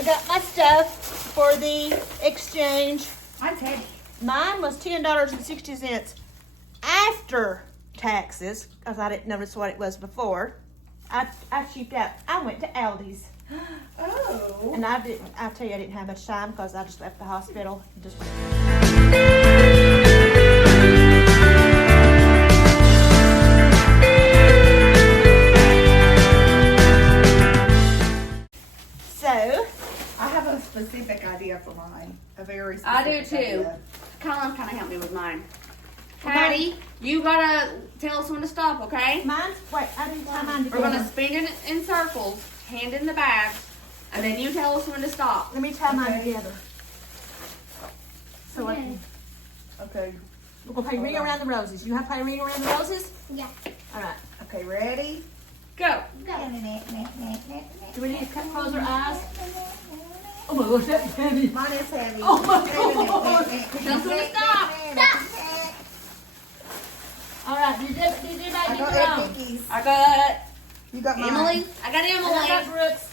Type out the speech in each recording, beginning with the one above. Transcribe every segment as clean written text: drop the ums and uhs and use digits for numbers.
I got my stuff for the exchange. Mine's heavy. Mine was $10.60 after taxes, because I didn't notice what it was before. I cheaped out. I went to Aldi's. Oh. And I tell you, I didn't have much time because I just left the hospital. And just So, I have a specific idea for mine. A very I specific do too. idea. Colin kind of helped me with mine. Patty, you gotta tell us when to stop, okay? mine's, wait, I didn't tie mine We're gonna together. spin it in circles, hand in the bag, and then you tell us when to stop. Let me tie mine Okay. together. So I Okay. can, Okay. we're going to play Ring Around the Roses. You have to play Ring Around the Roses? Yeah. All right. Okay, ready? Go. Do we need to close our eyes? Oh my gosh, that's heavy. Mine is heavy. Oh my God. Tell us when to stop. All right, did you I get got your Ed own? Pickies. I got You got mine. Emily. I got I got Emily. Brooks.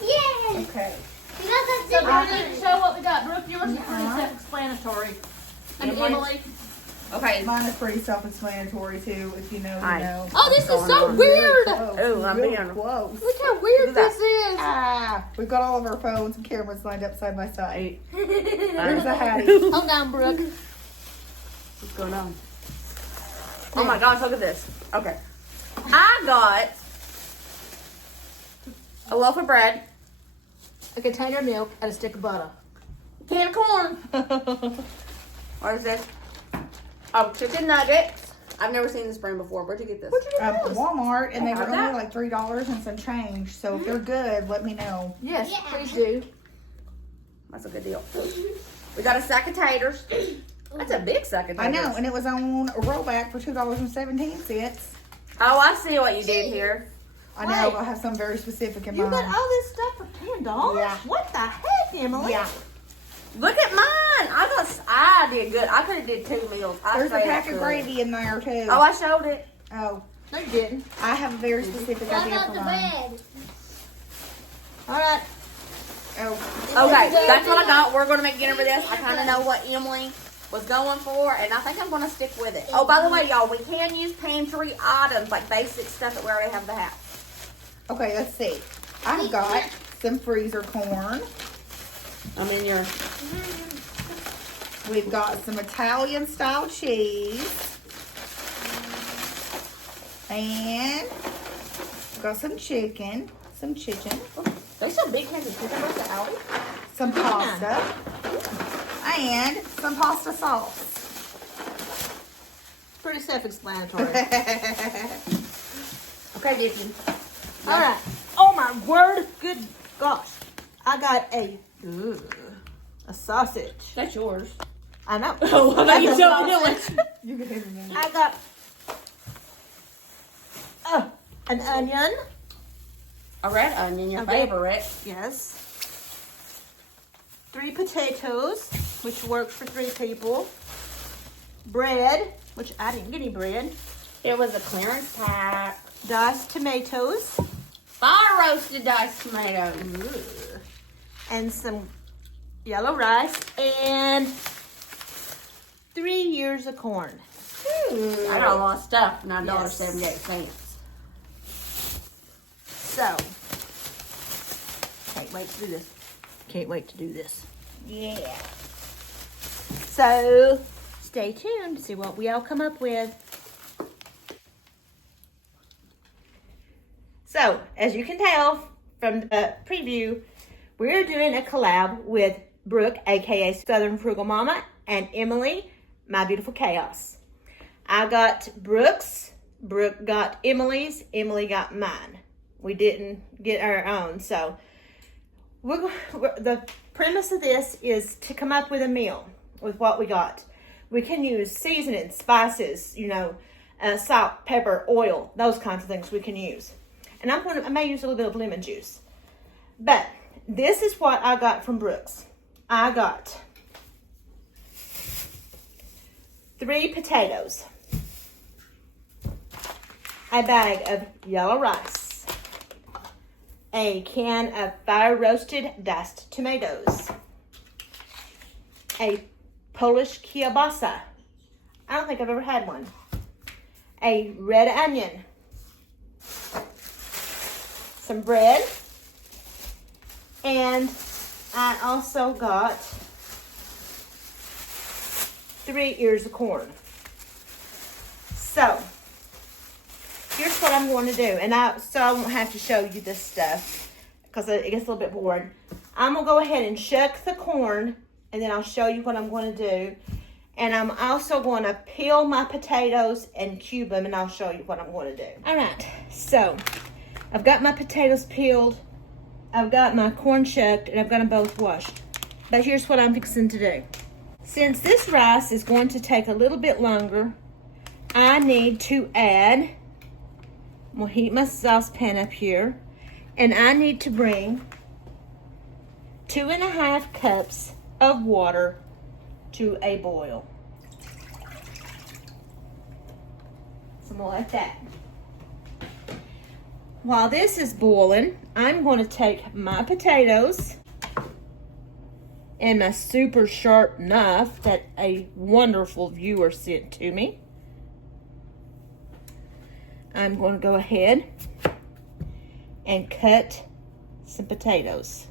Yay! Okay. You got that So zipper. we're going to show what we got. Brooke, yours is pretty self-explanatory. And Emily? Emily. Okay. Mine is pretty self-explanatory too. If you know, Hi. you know. Oh, this is going so on? weird. Close. Ooh, I'm Really being- close. Look how weird Look at this is. Ah, we've got all of our phones and cameras lined up side by side. There's Hold a Hattie. on, Brooke. What's going on? Oh my gosh, look at this. Okay. I got a loaf of bread, A container of milk and a stick of butter. can of corn. What is this? Oh, chicken nuggets. I've never seen this brand before. Where'd you get this? Walmart, and they were How'd that- only like $3 and some change. So if they're good, let me know. Yes, Yeah. please do. That's a good deal. We got a sack of taters. That's a big sack of I taters. know, and it was on a rollback for $2.17. Oh, I see what you did here. I know, Wait. I have some very specific in You mind. got all this stuff for $10? Yeah. What the heck, Emily? Yeah. Look at mine. I did good. I could have did 2 meals. There's a pack of gravy in there too. Oh, I showed it. Oh, No, you didn't. I have a very specific What idea about for the mine. bread? All right. Oh, Okay, that's what I got. We're gonna make dinner with this. I kind of know what Emily was going for, and I think I'm gonna stick with it. Oh, by the way, y'all, we can use pantry items like basic stuff that we already have in the house. okay, let's see. I've got some freezer corn. I'm in your. We've got some Italian style cheese. And we've got some chicken. They sell big cans of chicken breast at Aldi. Some pasta. And some pasta sauce. Pretty self-explanatory. Okay, Dickie. All right. Oh my word. Good gosh. I got a sausage. That's yours. I know. Oh, I thought you That's a don't know sausage. it. You can have them. I got an onion. A red onion, your Okay. favorite. Yes. 3 potatoes, which works for 3 people. Bread, which I didn't get any bread. It was a clearance pack. Diced tomatoes. Fire roasted diced tomatoes. And some yellow rice. And 3 ears of corn. I got a lot of stuff, $9.78. So, can't wait to do this. Can't wait to do this. Yeah. So, stay tuned to see what we all come up with. So, as you can tell from the preview, we're doing a collab with Brooke, aka Southern Frugal Mama, and Emily, My Beautiful Chaos. I got Brooke's, Brooke got Emily's, Emily got mine. We didn't get our own, so the premise of this is to come up with a meal with what we got. We can use seasoning, spices, salt, pepper, oil, those kinds of things we can use. And I may use a little bit of lemon juice. But this is what I got from Brooks. I got 3 potatoes, a bag of yellow rice, a can of fire roasted diced tomatoes, a Polish kielbasa. I don't think I've ever had one. A red onion, some bread, and I also got 3 ears of corn. So, here's what I'm going to do, and I won't have to show you this stuff because it gets a little bit boring. I'm going to go ahead and shuck the corn, and then I'll show you what I'm going to do. And I'm also going to peel my potatoes and cube them, and I'll show you what I'm going to do. All right, so I've got my potatoes peeled, I've got my corn shucked, and I've got them both washed. But here's what I'm fixing to do. Since this rice is going to take a little bit longer, I need to add, I'm going to heat my saucepan up here, and I need to bring 2.5 cups of water to a boil. So more like that. While this is boiling, I'm going to take my potatoes and my super sharp knife that a wonderful viewer sent to me. I'm going to go ahead and cut some potatoes.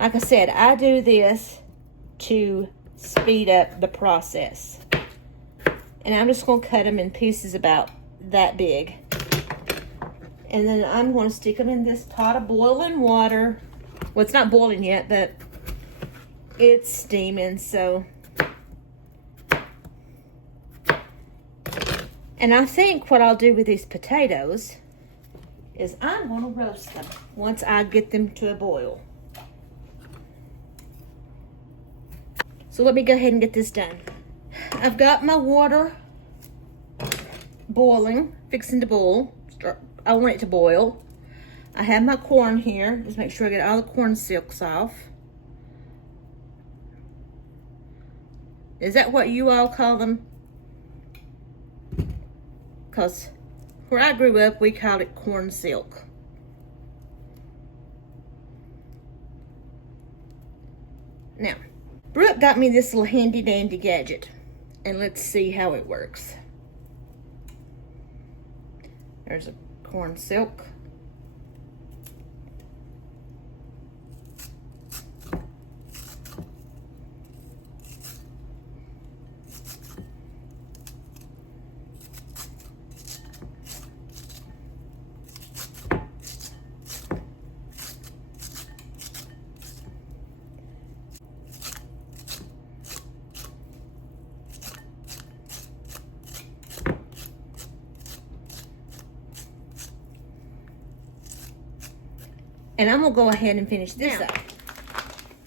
Like I said, I do this to speed up the process. And I'm just going to cut them in pieces about that big. And then I'm going to stick them in this pot of boiling water. Well, it's not boiling yet, but it's steaming, so. And I think what I'll do with these potatoes is I'm going to roast them once I get them to a boil. So let me go ahead and get this done. I've got my water boiling, fixing to boil. I want it to boil. I have my corn here. Just make sure I get all the corn silks off. Is that what you all call them? Because where I grew up, we called it corn silk. Now, Brooke got me this little handy dandy gadget, and let's see how it works. There's a corn silk. And I'm going to go ahead and finish this up.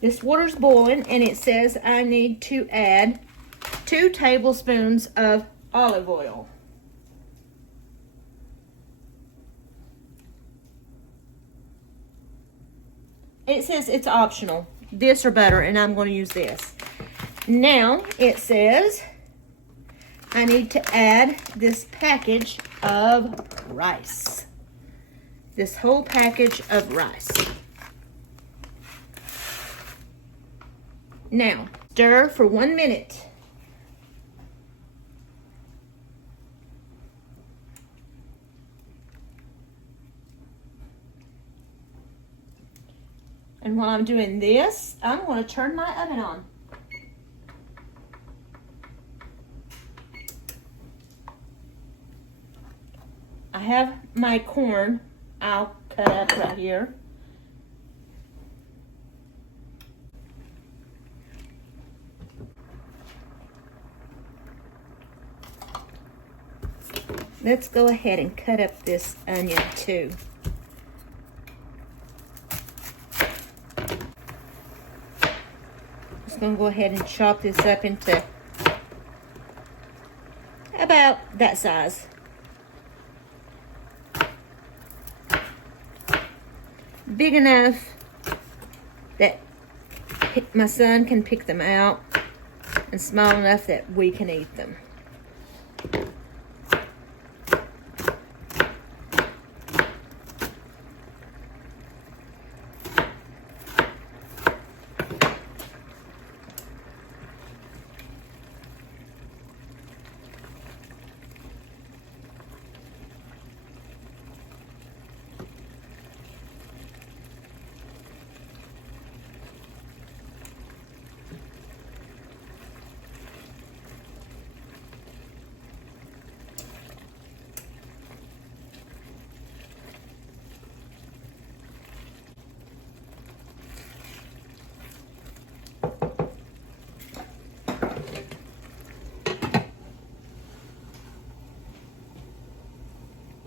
This water's boiling, and it says I need to add 2 tablespoons of olive oil. It says it's optional, this or butter, and I'm going to use this. Now, it says I need to add this package of rice. This whole package of rice. Now, stir for 1 minute. And while I'm doing this, I'm going to turn my oven on. I have my corn. I'll cut up right here. Let's go ahead and cut up this onion too. Just gonna go ahead and chop this up into about that size. Big enough that my son can pick them out, and small enough that we can eat them.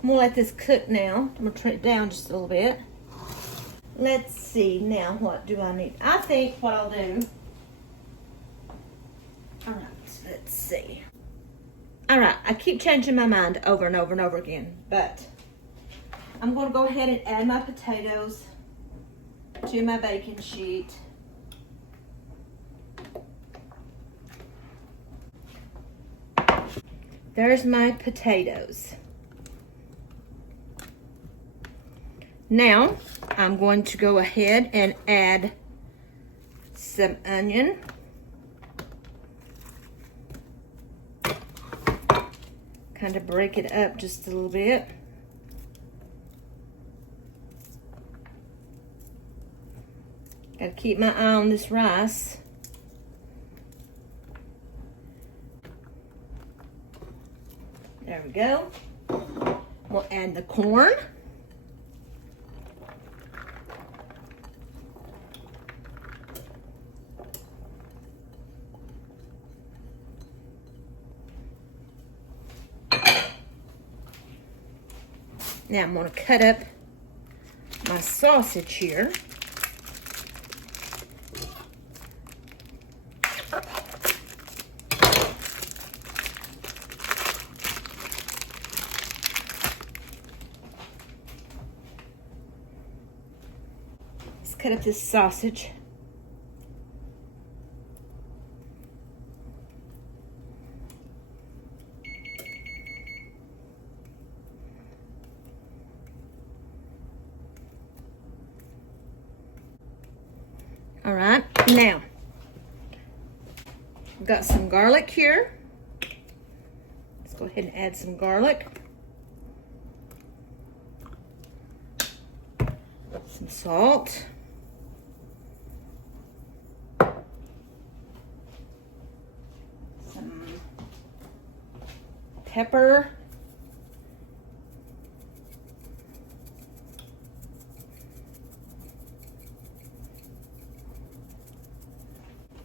I'm gonna let this cook now. I'm gonna turn it down just a little bit. Let's see, now what do I need? I think what I'll do, all right, let's see. All right, I keep changing my mind over and over and over again, but I'm gonna go ahead and add my potatoes to my baking sheet. There's my potatoes. Now, I'm going to go ahead and add some onion. Kind of break it up just a little bit. Gotta keep my eye on this rice. There we go. We'll add the corn. Now I'm going to cut up my sausage here. Let's cut up this sausage. All right, now, I've got some garlic here. Let's go ahead and add some garlic. Some salt. Some pepper.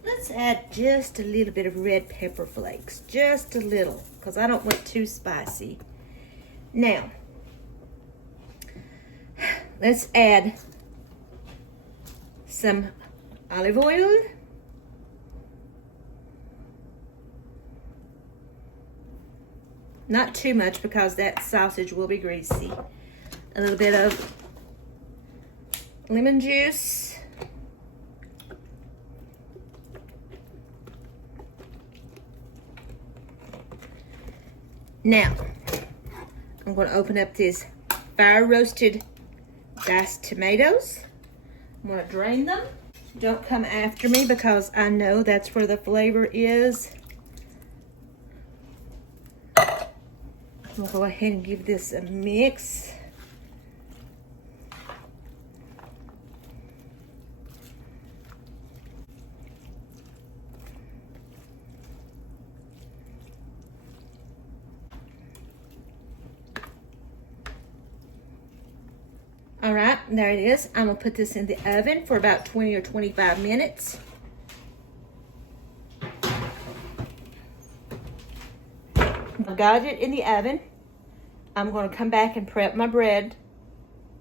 Let's add just a little bit of red pepper flakes, just a little, because I don't want too spicy. Now, let's add some olive oil. Not too much because that sausage will be greasy. A little bit of lemon juice. Now, I'm going to open up these fire roasted diced tomatoes. I'm going to drain them. Don't come after me because I know that's where the flavor is. I'm going to go ahead and give this a mix. All right, there it is. I'm gonna put this in the oven for about 20 or 25 minutes. I've got it in the oven. I'm gonna come back and prep my bread.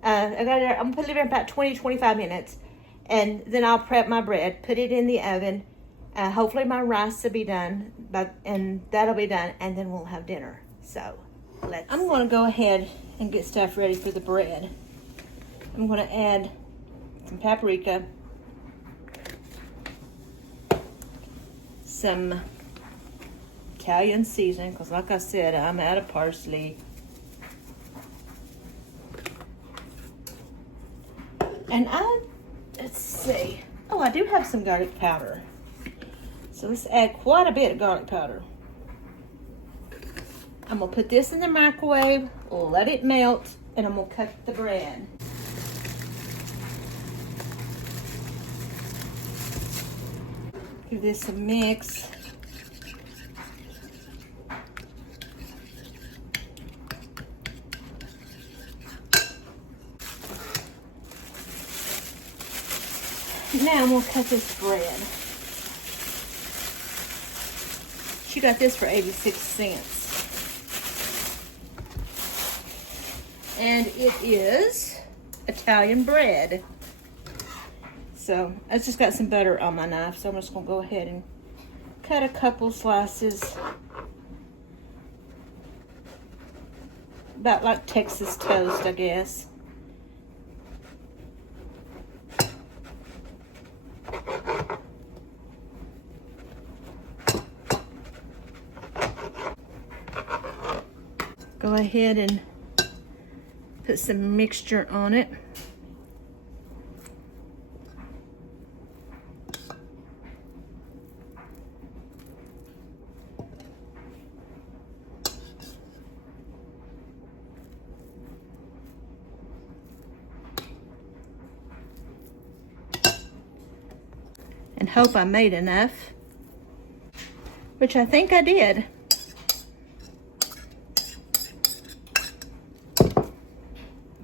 I'm gonna put it in about 20, 25 minutes. And then I'll prep my bread, put it in the oven. Hopefully my rice will be done, and that'll be done, and then we'll have dinner. So, I'm gonna go ahead and get stuff ready for the bread. I'm going to add some paprika, some Italian seasoning, because like I said, I'm out of parsley. And let's see. Oh, I do have some garlic powder. So let's add quite a bit of garlic powder. I'm going to put this in the microwave, we'll let it melt, and I'm going to cut the bread. Give this a mix. Now I'm gonna cut this bread. She got this for 86 cents. And it is Italian bread. So I just got some butter on my knife, so I'm just gonna go ahead and cut a couple slices. About like Texas toast, I guess. Go ahead and put some mixture on it. And hope I made enough, which I think I did.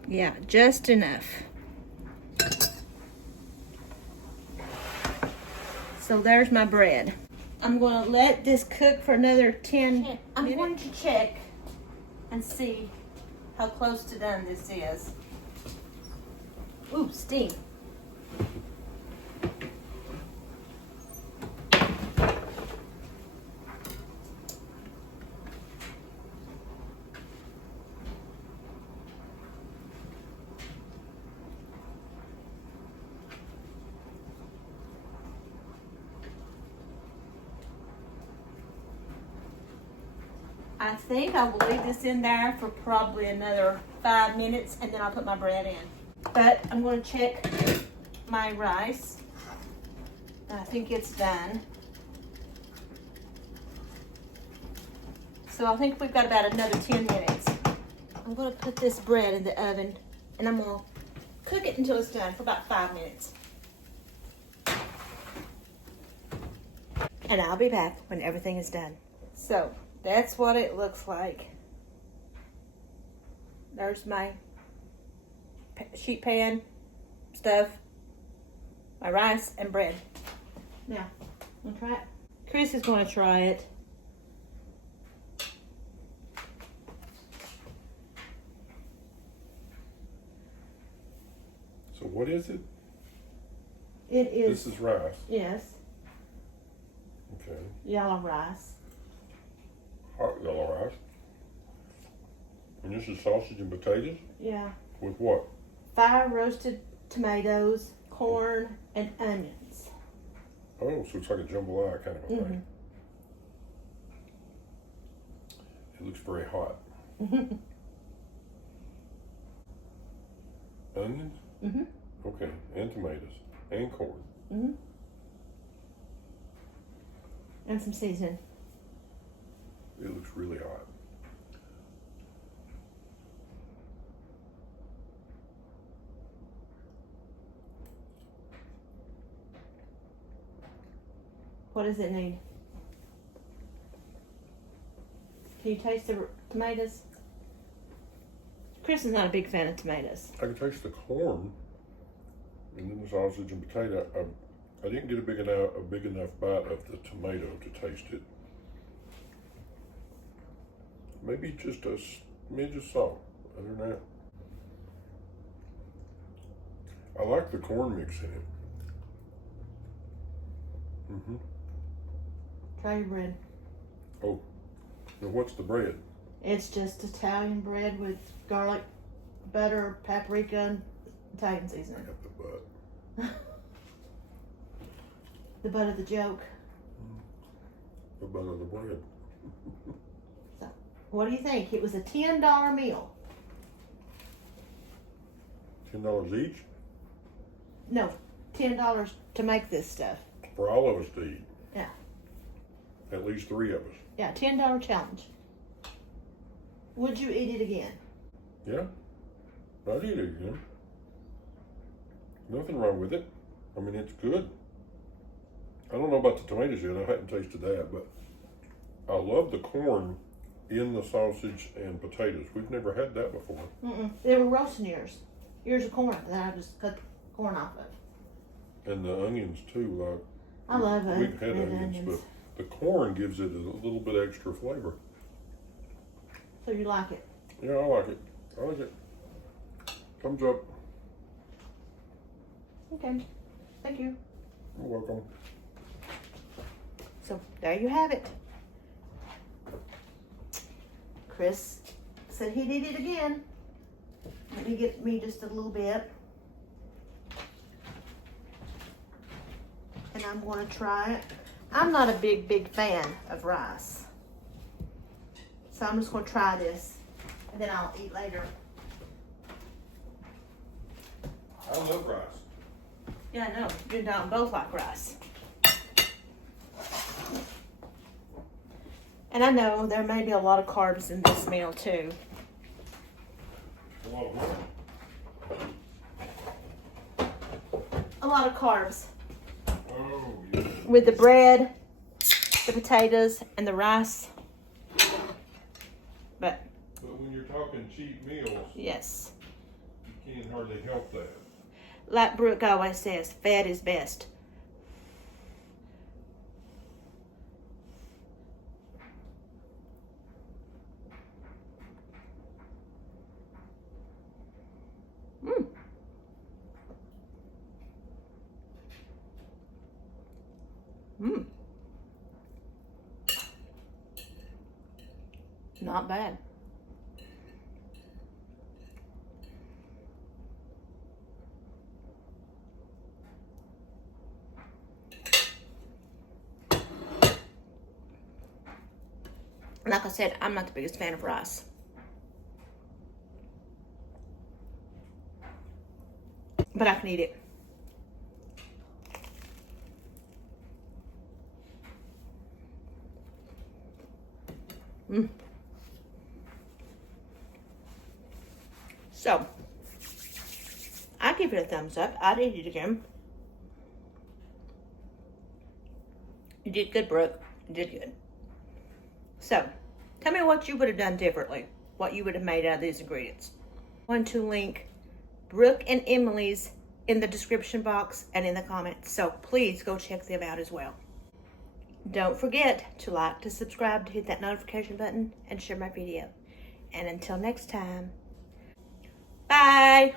Yeah, just enough. So there's my bread. I'm gonna let this cook for another 10 minutes. I'm going to check and see how close to done this is. Ooh, steam. I think I will leave this in there for probably another 5 minutes and then I'll put my bread in. But I'm going to check my rice. I think it's done. So I think we've got about another 10 minutes. I'm going to put this bread in the oven and I'm going to cook it until it's done for about 5 minutes. And I'll be back when everything is done. So that's what it looks like. There's my sheet pan stuff, my rice and bread. Now, want to try it? Chris is going to try it. So what is it? It is. This is rice. Yes, Okay. yellow rice. Hot yellow rice. And this is sausage and potatoes? Yeah. With what? Fire roasted tomatoes, corn, and onions. Oh, so it's like a jambalaya kind of a thing. It looks very hot. Onions? Mm-hmm. Okay. And tomatoes. And corn. Mm-hmm. And some seasoning. It looks really hot. What does it need? Can you taste the tomatoes? Chris is not a big fan of tomatoes. I can taste the corn and then the sausage and potato. I didn't get a big enough bite of the tomato to taste it. Maybe just a smidge of salt. Other than that, I like the corn mix in it. Mm-hmm. Try your bread. Oh, now what's the bread? It's just Italian bread with garlic, butter, paprika, and Italian I seasoning. got the butt. The butt of the joke. The butt of the bread. So, what do you think? It was a $10 meal. $10 each No, $10 to make this stuff. for all of us to eat. Yeah. At least 3 of us. Yeah, $10 challenge. Would you eat it again? Yeah, I'd eat it again. Nothing wrong with it. I mean, it's good. I don't know about the tomatoes yet. I hadn't tasted that, but I love the corn in the sausage and potatoes. We've never had that before. Mm-mm. They were roasting ears. Ears of corn that I just cut the corn off of. And the onions too. Like I love we've had red onions, onions. but the corn gives it a little bit extra flavor. So you like it? Yeah, I like it. I like it. Thumbs up. Okay. Thank you. You're welcome. So there you have it. Chris said he did it again. Let me get me just a little bit. And I'm going to try it. I'm not a big fan of rice. So I'm just going to try this and then I'll eat later. I love rice. Yeah, I know. You and Don both like rice. And I know there may be a lot of carbs in this meal too. A lot of what? A lot of carbs. Oh, yeah. With the bread, the potatoes, and the rice. But, But when you're talking cheap meals, yes. you can't hardly help that. Like Brooke always says, fat is best. Mm. Mm. Not bad. Like I said, I'm not the biggest fan of rice. But I can eat it. Mm. So, I give it a thumbs up. I'd eat it again. You did good, Brooke. You did good. So, tell me what you would have done differently. What you would have made out of these ingredients. I want to link Brooke and Emily's in the description box and in the comments. So, please go check them out as well. Don't forget to like, to subscribe, to hit that notification button, and share my video. And until next time, bye!